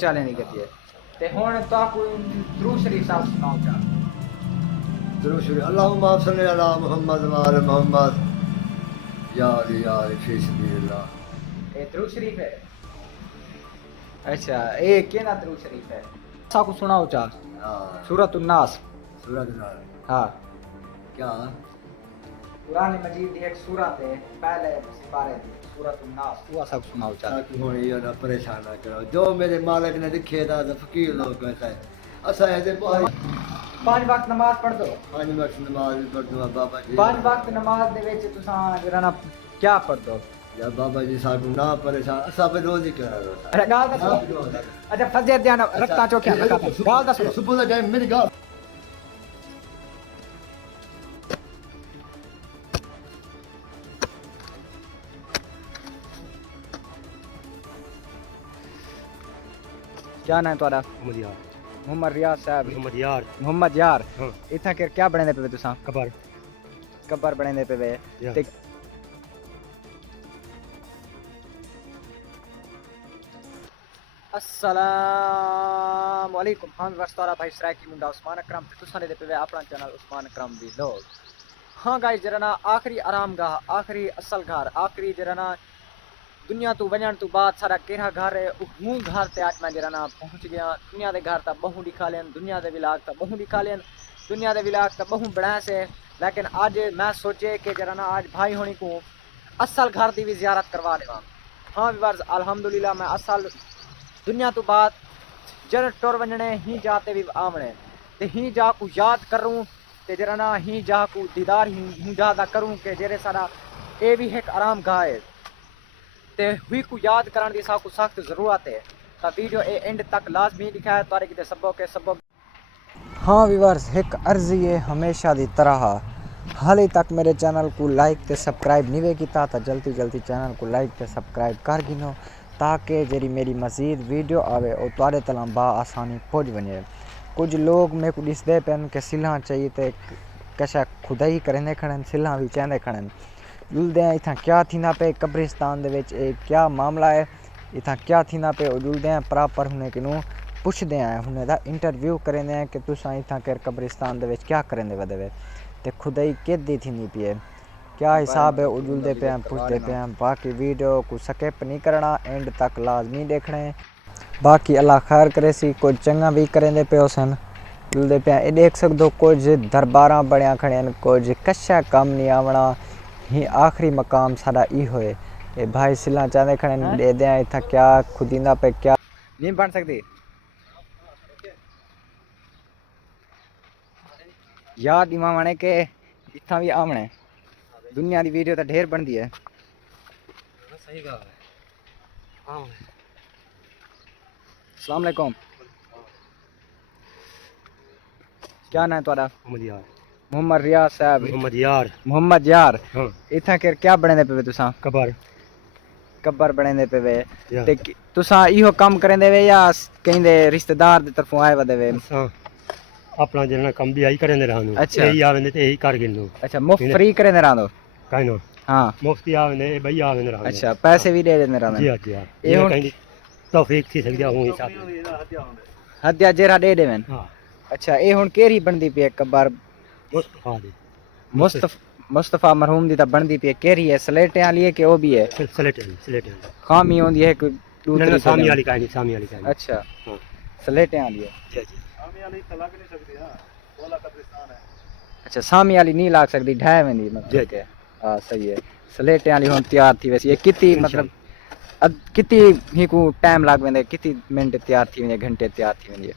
چالیں نہیں کرتی ہے تے ہن تا کوئی درود شریف صاحب سناؤ چا درود شریف اللهم صل علی محمد و آل محمد یا علی یا علی فی سبیل اللہ. اے درود شریف ہے. اچھا اے کینا درود شریف ہے سا کو سناؤ چا سورۃ الناس. سورۃ الناس ہاں کیا قرآن مجید دی ایک سورت ہے پہلے سپارے دی سورۃ الناس وہ سب سناؤ چا. تاکہ ہوں یہ نہ پریشان نہ کرو جو میرے مالک نے لکھے دا فقیر لوگ کہتا ہے اسا ہے دے پوری 5 وقت نماز پڑھ دو. 5 وقت نماز بھی پڑھ دو بابا جی. 5 وقت نماز دے وچ تساں جڑا کیا پڑھ دو یا بابا جی سانو نہ پریشان اسا پہ روز ہی کرا دو. ارے گال دسو. اچھا فجر دیاں رکھتا چوکیا گال دسو. صبح دا ٹائم میری گال کیا نام ہے تہاڈا؟ محمد یار. محمد ریاض صاحب. محمد یار. محمد یار. ہاں. اتھا کیا بنے دے پے تساں؟ قبر. قبر بنے دے پے تے السلام علیکم. ہاں وستارا بھائی سرائکی منڈا عثمان اکرم تے تساں دے پے اپنا چینل عثمان اکرم دی لوگ. ہاں گائز جرنا آخری آرام گاہ آخری اصل گھر آخری جرنا دنیا تو ونجن تو بعد سارا کیڑا گھر ہے ہوں گھر تے اج میں جرنا پہنچ گیا. دنیا دے گھر تا بہو دکھا لین دنیا دے ولاگ تا بہو دکھا لین دنیا دے ولاگ تا بہو بڑا سے لیکن اج میں سوچے کہ جرنا آج بھائی ہونی کو اصل گھر دی بھی زیارت کروا دیواں. ہاں ویورز الحمدللہ میں اصل دنیا تو بعد جر ٹور ونجنے ہی جاتے بھی آونے تے ہی جا کو یاد کروں تے جرنا ہی جا کو دیدار ہی جا دا کروں کہ جڑے سارا اے بھی ایک آرام گاہ ہے تے ہوئی کو یاد کرن دی سا کو سخت ضرورت ہے. تا ویڈیو اے اینڈ تک لازمی دکھایا تارے کتے سبو کے سبو. ہاں ویورز ایک عرضی ہے ہمیشہ دی طرح حالی تک میرے چینل کو لائک تے سبسکرائب نہیں کیتا تا جلدی چینل کو لائک تے سبسکرائب کر گنو تاکہ جڑی میری مزید ویڈیو آوے او تواڈے تلام با آسانی پہنچ ونجے. کچھ لوگ میرے کو دسدے پن کہ سلاں چاہیے تے کشا خدائی کرنے کھڑن سلاں بھی چاہندے کھڑن جلدے ہیں اتھاں کیا تھینا پہ قبرستان دے وچ اے کیا معاملہ ہے اتھاں کیا تھینا پہ او جلدے ہیں پراپر ہونے کنوں پوچھدے ہیں ہونے دا انٹرویو کرنے ہیں کہ تساں اتھاں کر قبرستان دے وچ کیا کرندے ودے وے تے خدائی کدی تھینی پئی ہے کیا حساب ہے او جلدے پہ ہیں پوچھدے پہ ہیں. باقی ویڈیو کو سکپ نہیں کرنا اینڈ تک لازمی دیکھنا ہے. باقی اللہ خیر کرے سی کچھ چنگا بھی کرندے پے سن جلدے پہ اے دیکھ سکدو کچھ درباراں بڑیاں کھڑیاں کچھ کشا کم نہیں آونا ہی آخری مقام سارا ای ہوئے اے بھائی سلاں چاہندے کھڑے دے دیاں اتھا کیا خودیندا پہ کیا نہیں بن سکتی یاد امام آنے کہ اتھا بھی آمنے دنیا دی ویڈیو تا ڈھیر بندی ہے. صحیح کہا ہے. ہاں. السلام علیکم. کیا نام ہے تہاڈا؟ محمد یار. محمد ریاض صاحب. محمد یار. محمد یار. ہاں. اتھا کیا بنے دے پے تساں؟ قبر. قبر بنے دے پے وے یا. تے تساں ایہو کم کرندے وے یا کہیں دے رشتہ دار دی طرفوں آئے ودے وے؟ ہاں. اپنا جڑا کم بھی آئی کرندے رہندو. اچھا. یہی آوندے تے یہی کر گندو. اچھا مفت فری کرندے رہندو؟ کائنو. ہاں. مفتی آوندے بھائی آوندے رہندو. اچھا پیسے بھی دے دیندے رہندے. جی ہاں جی ہاں. یہ کہیں توفیق تھی سکدی ہوں حساب. ہدیہ جرا دے دیویں. ہاں. اچھا اے ہن کیڑی بندی پئی قبر؟ مصطفیٰ دی. مصطفیٰ مرحوم دی تا بندی پئی کیڑی ہے سلیٹے والی ہے کہ او بھی ہے؟ سلیٹے. خامی ہوندی ہے کوئی دوسری سامی والی کہیں سامی والی کہیں. اچھا سلیٹے والی ہے. جی جی. سامی والی تلا کے نہیں سکتی ہاں بولا قبرستان ہے. اچھا سامی والی نہیں لاگ سکتی ڈھائے ویندی مطلب کہ ہاں صحیح ہے. سلیٹے والی ہن تیار تھی ویسے یہ کتنی مطلب کتنی ہی کو ٹائم لگ ویندے کتنی منٹ تیار تھی ویندے گھنٹے تیار تھی ویندی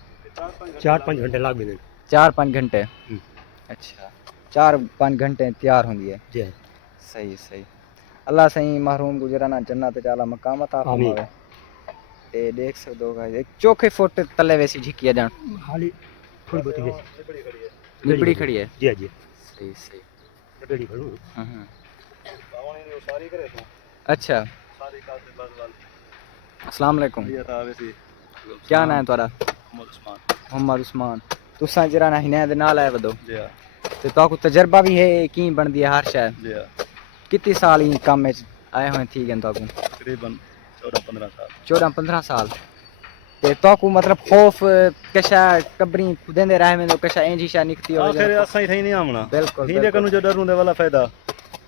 4-5 گھنٹے لگ ویندے. 4-5 گھنٹے. اچھا 4-5 گھنٹے تیار ہوندی ہے. جی. صحیح. اللہ صحیح محروم گزرانا جنت وچ اعلی مقام عطا فرماوے. تے دیکھ سکدو گائز ایک چوکھے فٹ تلے ویسی جھکی جان حالی تھوڑی بہت ہے. لبڑی کھڑی ہے. جی جی. صحیح. لبڑی کھڑو. ہاں. باونی نے ساری کرے تھا اچھا. ساری کا سے بس وال. السلام علیکم. یہ تھا ویسی. کیا نام ہے تہاڈا؟ محمد عثمان. محمد عثمان. تساں جرا نہ ہنے دے نال آئے ودو. جی ہاں. تے تو کو تجربہ بھی ہے کی بندی ہے ہر شے. جی ہاں. کتنی سال ہی کام وچ آئے ہوئے تھی گن تو کو؟ تقریباً 14-15 سال. 14-15 سال. ਤੇ ਤਾਕੂ ਮਤਲਬ ਖੌਫ ਕਸ਼ਾ ਕਬਰੀ ਖੁਦੇਂਦੇ ਰਹਿ ਮੈਂ ਕਸ਼ਾ ਇੰਜੀ ਸ਼ਾ ਨਿਕਤੀ ਹੋਵੇ ਆਖਿਰ ਅਸਾਂ ਹੀ ਨਹੀਂ ਆਉਣਾ ਬਿਲਕੁਲ ਹੀਂਦੇ ਕਨੂੰ ਜੋ ਡਰੂੰਦੇ ਵਾਲਾ ਫਾਇਦਾ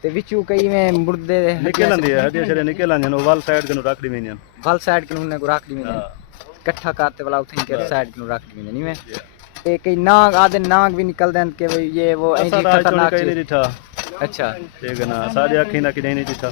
ਤੇ ਵਿੱਚੋਂ ਕਈ ਮੈਂ ਮੁਰਦੇ ਨਿਕਲ ਆਂਦੀ ਹੈ ਹੱਡੀਆਂ ਸ਼ਰੀਆਂ ਨਿਕਲ ਆਂਦੀਆਂ ਉਹ ਵਾਲ ਸਾਈਡ ਕਨੂੰ ਰੱਖ ਦੀ ਵਲ ਸਾਈਡ ਕਿਨੂੰ ਨੇ ਰੱਖ ਲਈ ਹਾਂ ਇਕੱਠਾ ਕਰਤੇ ਵਾਲਾ ਉਥੇ ਕੇ ਸਾਈਡ ਕਿਨੂੰ ਰੱਖ ਲਈ ਨਹੀਂ ਮੈਂ ਤੇ ਕਈ ਨਾਗ ਆਦੇ ਨਾਗ ਵੀ ਨਿਕਲਦੇ ਹਨ ਕਿ ਵੀ ਇਹ ਉਹ ਇੰਜੀ ਅਸਾਂ ਰਾਜ ਤੋਂ ਖਤਰਨਾਕ ਕਈ ਨਹੀਂ ਚੀਜ਼ ਦਿਠਾ ਅੱਛਾ ਠੀਕ ਹੈ ਨਾ ਸਾਡੇ ਅੱਖੀਂ ਦਾ ਕਿਤੇ ਨਹੀਂ ਦਿਠਾ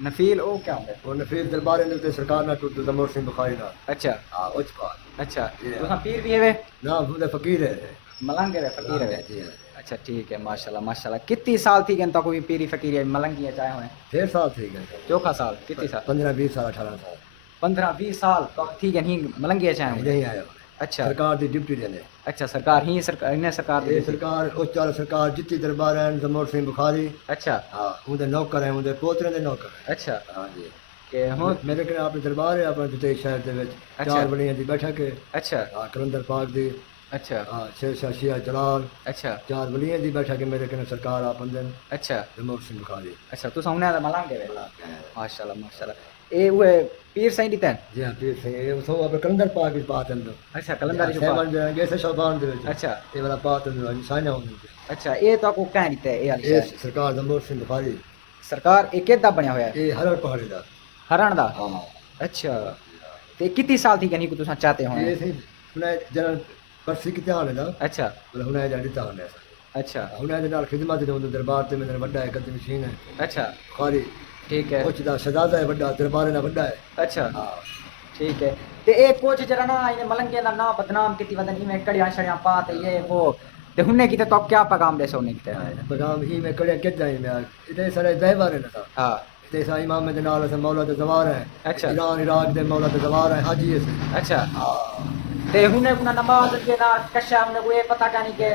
ਨਫੀਲ ਉਹ ਕਿਆ ਹੁੰਦਾ? وہ نفیس دربار نے تے سرکار نہ ٹوٹ زمور سنگھ بخاری نہ ਅੱਛਾ ہاں اچ پال ਅੱਛਾ Yeah. ਤੁਸੀਂ ਪੀਰ ਵੀ ਹੈਵੇ نہ وہ فقیر ہے ਮਲੰਗ ਹੈ ਫਕੀਰ ਹੈ جی ਅੱਛਾ ਠੀਕ ਹੈ ਮਾਸ਼ਾਅੱਲਾ ਮਾਸ਼ਾਅੱਲਾ ਕਿੰਨੀ ਸਾਲ ਥੀ ਗਨ ਤਾਂ ਕੋਈ ਪੀਰੀ فقیر ہے ਮਲੰਗੀ ਚਾਹੇ ਹੋਏ 1.5 سال تھی گئے ਚੌਥਾ ਸਾਲ ਕਿੰਨੀ ਸਾਲ 15 20 سال 18 سال 15 20 ਸਾਲ ਤਾਂ ਥੀ گن ہی ملنگی ਚਾہے ہوئے نہیں آیا ਅੱਛਾ سرکار دی ڈپٹی دینے ਅੱਛਾ ਸਰਕਾਰ ਹੀ ਸਰਕਾਰ ਇਹਨੇ ਸਰਕਾਰ یہ ਦੇ سرکار اچ چال سرکار جتی دربار ہیں زمور سنگھ بخاری ਅੱਛਾ ہاں ان دے نوکر ہیں ان دے پوترے دے نوکر ہیں ਅੱਛਾ ہاں جی کہ ہوں میرے کنے اپنے دربار ہے اپنے جتے شہر دے وچ اچھا۔ 4 ولیاں دی بیٹھک ہے ਅੱਛਾ ہاں کلندر پاک دی ਅੱਛਾ ہاں شیر شاہ جلال ਅੱਛਾ 4 ولیاں دی بیٹھک ہے میرے کنے سرکار آپ اندن ਅੱਛਾ زمور سنگھ بخاری ਅੱਛਾ ਤੁਸੀਂ ਉਹਨੇ ਦਾ ਮਲੰਗ ਹੈ ਮਾਸ਼ਾਅੱਲਾ ਮਾਸ਼ਾਅੱਲਾ ਇਹ ਉਹ ਪੀਰ ਸਾਈਂ ਦੀ ਤੈਨ جی ہاں پیر سے یہ سو اپنے کلندر پاک وچ پات اندر ਅੱਛਾ ਕਲੰਦਰ ਦੀ سیون دے گئے سے شعبان دے وچ ਅੱਛਾ یہ والا پات اندر سائنا ہوندی ਅੱਛਾ ਇਹ ਤਾਂ ਕੋ ਕਹਿ ਨਹੀਂ ਤੇ ਇਹ ਵਾਲੀ یہ ਸ਼ਹਿਰ سرکار زمور سنگھ بخاری ਸਰਕਾਰ ਇਹ ਕਿੱਦਾਂ ਬਣਿਆ ਹੋਇਆ ਹੈ یہ ہر پہاڑی دا ਹਰਿਆਣਾ ਦਾ ہاں ਅੱਛਾ ਤੇ ਕਿੰਨੀ ਸਾਲ ਥੀ ਗਨੀ ਕੋ ਤੁਸੀਂ ਚਾਹਤੇ ਹੋ یہ سی ہن جنرل پرسی کی دھیان ہے نا ਅੱਛਾ مطلب ہن جڑی دھیان ہے ਅੱਛਾ ہن دے نال خدمت دے اندر دربار تے میرا بڑا ہے قدم مشین ہے ਅੱਛਾ بخاری ਠੀਕ ہے کچھ دا شہزادہ ہے بڑا دربار نہ بڑا ہے ਅੱਛਾ ہاں ਠੀਕ ਹੈ ਤੇ ਇਹ ਕੁਝ ਜਰਾ ਨਾ ਇਹਨੇ ਮਲੰਗੇ ਦਾ ਨਾਂ ਬਦਨਾਮ ਕੀਤੀ ਵਦਨ ਇਵੇਂ ਕੜੀਆਂ ਛੜੀਆਂ ਪਾ ਤੇ ਇਹ ਉਹ ਤੇ ਹੁਣੇ ਕਿਤੇ ਤਾਂ ਕਿਆ ਪੈਗਾਮ ਦੇ ਸੋਨੇ ਕਿਤੇ پیغام ہی میں کڑے کدا ہی میں اتنے سارے دہوار ہیں نا ਹਾਂ تے سا امام دے نال سے مولا دے زوار ہیں اچھا۔ ایران عراق دے مولا دے زوار ہیں حاجی ہے ਅੱਛਾ ਤੇ ਹੁਣੇ ਆਪਣਾ ਨਮਾਜ਼ ਦੇ ਨਾਲ ਕਸ਼ਾ ਉਹਨੇ ਕੋਈ ਪਤਾ ਕਾ ਨਹੀਂ ਕਿ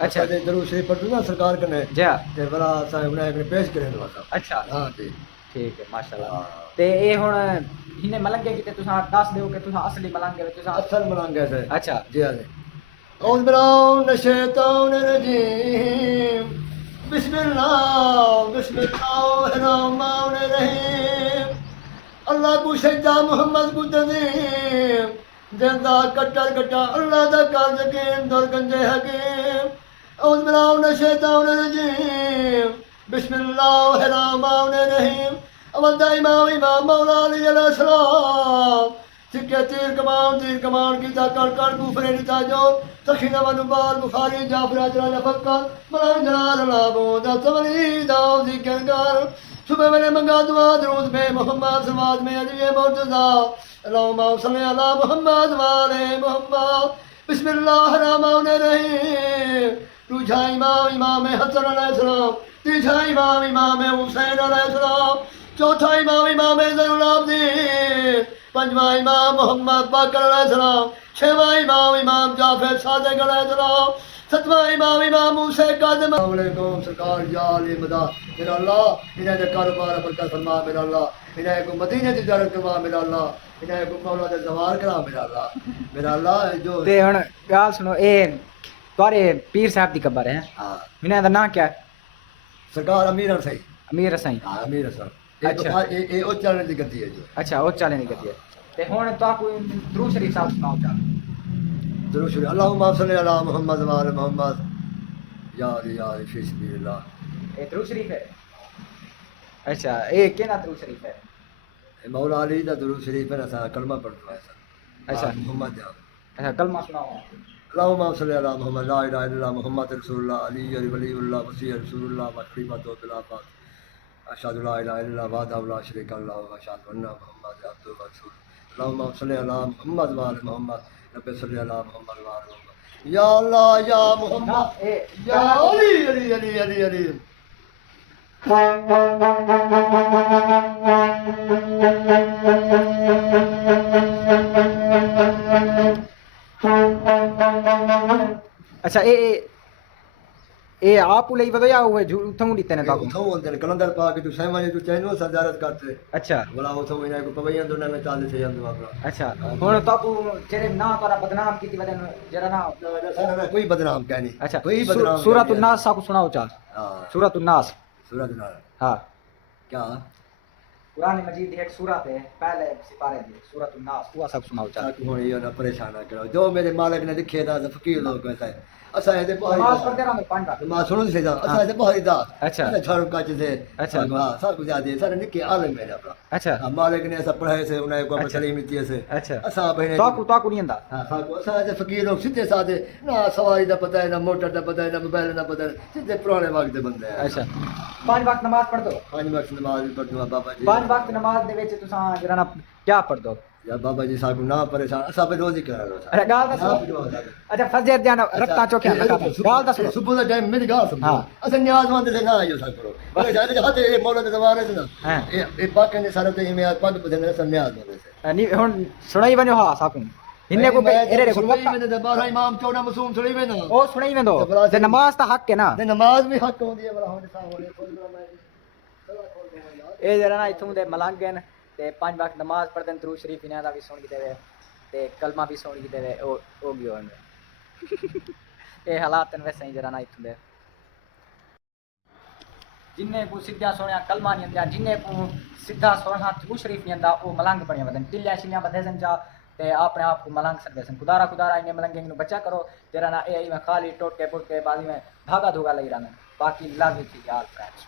اچھا۔ تے درود شریف پڑھ نا سرکار کنے جا تے بڑا سا انہیں نے پیش کرے دو ਅੱਛਾ ہاں جی ਠੀਕ ਹੈ ਮਾਸ਼ਾਅੱਲਾ ਤੇ ਇਹ ਹੁਣ ਇਹਨੇ ਮਲੰਗੇ ਕਿਤੇ ਤੁਸੀਂ ਦੱਸ ਦਿਓ ਕਿ ਤੁਸੀਂ ਅਸਲੀ ਮਲੰਗੇ ਹੋ ਤੁਸੀਂ اصل ملانگے سے ਅੱਛا جی ہاں اعوذ باللہ من الشیطان الرجیم بسم اللہ الرحمن الرحیم اللہ کو سجدہ محمد کو تنظیم زندہ کٹر کٹا اللہ دا کار یقین در گنجے حکیم اعوذ باللہ من الشیطان الرجیم بسم اللہ الرحمن الرحیم اول دا امام مولا علی علیہ السلام سکے تیر کمان کی تا کر کوفرے نیتا جو سخینہ و نبال بخاری جعفر اجران فکر ملان جلال لابو دا تمری داو ذکرگار صبح میں منگا دعا درود میں محمد سلوات میں علی مرتضی اللہم صلی علی محمد والے محمد بسم اللہ الرحمن الرحیم دوجھا امام حسن علیہ السلام تیسرا امام حسین علیہ السلام چوتھا امام زین العابدین پنجواں امام محمد باقر علیہ السلام چھواں امام جعفر صادق علیہ السلام ستواں امام موسیٰ کاظم علیکم سرکار یا علی مدہ میرا اللہ انہیں دے کاروبار برکت فرما میرا اللہ انہیں کو مدینہ کی زیارت کروا میرا اللہ انہیں کو مولا دے زوار کرا میرا اللہ جو ਤੇ ਹੁਣ ਗੱਲ ਸੁਣੋ ਇਹ ਤੁਹਾਡੇ ਪੀਰ ਸਾਹਿਬ ਦੀ ਕਬਰ ਹੈ ہاں ਇਹਨਾਂ ਦਾ ਨਾਂ ਕੀ ਹੈ سرکار امیر حسین ਅਮੀਰ ਹਸੈਨ ہاں امیر حسین اچھا۔ یہ او چلنے کی گدی ہے جو ਅੱਛਾ ਉਹ ਚਾਲੇ ਨਹੀਂ ਕਰਦੀ ਤੇ ਹੁਣ ਤਾਂ ਕੋਈ ਦਰੂ ਸ਼ਰੀਫ ਸਾਹਿਬ ਸੁਣਾਓ ਚਾ ضرور شکریہ اللہم صلی علی محمد وآل محمد یا علی فی سبیل اللہ ਇਹ ਦਰੂ ਸ਼ਰੀਫ ਹੈ ਅੱਛਾ ਇਹ ਕਿਹੜਾ ਦਰੂ ਸ਼ਰੀਫ ਹੈ مولا علی دا درود شریف ہے نا کلمہ پڑھتا ہے اچھا۔ محمد جان ਅੱਛਾ ਕਲਮਾ ਸੁਣਾਓ اللہم صلی علی محمد لا الہ الا اللہ محمد رسول اللہ علی ولی اللہ وسیع رسول اللہ وخلیفۃ الخلافۃ اشهد لا الہ الا اللہ وحدہ لا شریک له واشهد ان محمد عبدہ ورسولہ اللہم صلی علی محمد وآل محمد رب صلی علی محمد وآل محمد یا اللہ یا محمد ਇਹ یا علی علی علی علی علی ਅੱਛਾ ਇਹ ਆਪ ਲਈ ਵਧਿਆ ਹੋਏ ਉਥੋਂ ਦਿੱਤੇ ਨੇ ਤਾਂ اتھوں ہوندے نے کلندر پاک جو سیماں جو چینو سجارت کرتے ਅੱਛਾ بلا اتھوں انہاں کو پویاں دو میں چال سے جاندو اپنا ਅੱਛਾ ਹੁਣ ਤਾਂ ਜਿਹੜੇ ਨਾਂ ਤੁਹਾਡਾ ਬਦਨਾਮ ਕੀਤੀ ਵਜਨ ਜਰਾ ਨਾ کوئی بدنام کہنی ਅੱਛਾ کوئی بدنام ਸੂਰਤ الناس ਸਾਕੂ ਸੁਣਾਓ ਚਾ ہاں ਸੂਰਤ الناس سورۃ نار ਹਾਂ کیا قرآن مجید دی ایک سورت ہے پہلے سپارے دی سورۃ الناس وہ سب سناؤ چاہتے ساکو ہونی یہ نہ پریشان نہ کرو جو میرے مالک نے لکھے دا فقیر لوگ کہتا ہے اسا ہے بہت نماز پڑھتے رہو میں 5 وقت نماز سنو سے دا اسا ہے بہت دا اچھا چھڑ کا چیزے اچھا ہاں سب کچھ یاد ہے سارے نکے عالم ہے اپنا اچھا مالک نے ایسا پڑھائے سے انہیں کو تعلیم دی سے اچھا اسا بہنے تو نہیں اندا ہاں ساکو اسا ہے فقیر لوگ سیدھے سادے نہ سواری دا پتہ ہے نہ موٹر دا پتہ ہے نہ موبائل دا پتہ ہے سیدھے پرانے وقت دے بندے ہیں اچھا 5 وقت نماز پڑھ دو 5 وقت نماز بھی پڑھدو بابا جی 5 وقت نماز دے وچ تساں جڑا نا کیا پڑھ دو یا بابا جی ساکو نہ پریشان اسا پہ روز ہی کرا لو ارے گال دسو اچھا فجر جانا رکھتا چوکیا گال دسو صبح دا ٹائم میری گال سمجھو ہاں اسا نیاز مند سے نہ آئیو ساکو بس جانے ہاتھ اے مولا دے زمانے سے نا ہاں اے باقی نے سارے تے میں پاک بدن نے نیاز مند سے نہیں ہن سنائی ونجو ہا ساکوں ہنے کو ایرے کو سنائی میں تے 12 امام 14 معصوم سنائی میں نا او سنائی وندو تے نماز تا حق ہے نا تے نماز بھی حق ہوندی ہے بڑا ہونے صاحب ہونے کوئی بڑا میں اے جڑا نا ایتھوں دے ملنگ ہیں تے 5 وقت نماز پڑھدے درود شریف انہاں دا بھی سن کے دے تے کلمہ بھی سن کے دے او گیو اے حالات نے ویسے ہی جڑا نا ایتھوں دے جننے کو سیدھا سونا کلمہ نہیں آندا جننے کو سیدھا سونا درود شریف نہیں آندا او ملنگ بنیا ودن ٹلیاں شلیاں بدھے سن جا تے اپنے آپ کو ملنگ سکدے سن خدا انہیں ملنگیں نو بچا کرو جڑا نا اے میں خالی ٹوٹ کے پڑ کے بعد میں بھاگا دھوگا لئی رہنا باقی لاگی تھی یار فرینڈز